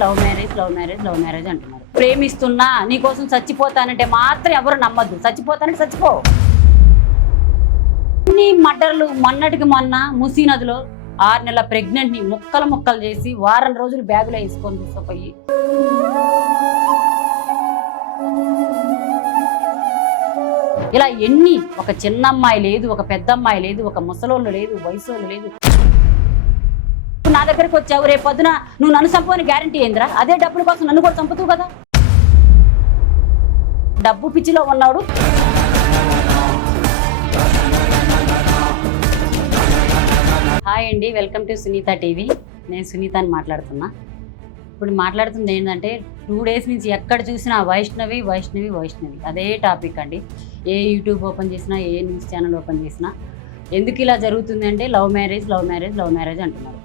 Love marriage అంటున్నారు. ప్రేమిస్తున్నా నీకోసం చచ్చిపోతానంటే మాత్రం ఎవరు నమ్మద్దు. చచ్చిపోతానంటే చచ్చిపో. ఇన్ని మర్డర్లు మొన్నటికి మొన్న మూసీ నదిలో 6 నెలల ప్రెగ్నెంట్ ని ముక్కలు చేసి వారం రోజులు బ్యాగులో వేసుకొని తీసుకుపోయి ఇలా ఎన్ని, ఒక చిన్న అమ్మాయి లేదు, ఒక పెద్ద అమ్మాయి లేదు, ఒక ముసలోళ్ళు లేదు, వయసోళ్ళు లేదు. నా దగ్గరకు వచ్చావు, రేపు పొద్దున నువ్వు నన్ను చంపని గ్యారంటీ ఏందిరా? అదే డబ్బుల కోసం నన్ను కూడా చంపుతావు కదా. డబ్బు పిచ్చిలో ఉన్నాడు. హాయ్ అండి, వెల్కమ్ టు సునీత టీవీ. నేను సునీతని మాట్లాడుతున్నా. ఇప్పుడు మాట్లాడుతుంది ఏంటంటే 2 డేస్ నుంచి ఎక్కడ చూసినా వైష్ణవి అదే టాపిక్ అండి. ఏ యూట్యూబ్ ఓపెన్ చేసినా, ఏ న్యూస్ ఛానల్ ఓపెన్ చేసినా ఎందుకు ఇలా జరుగుతుంది అంటే లవ్ మ్యారేజ్ అంటున్నారు.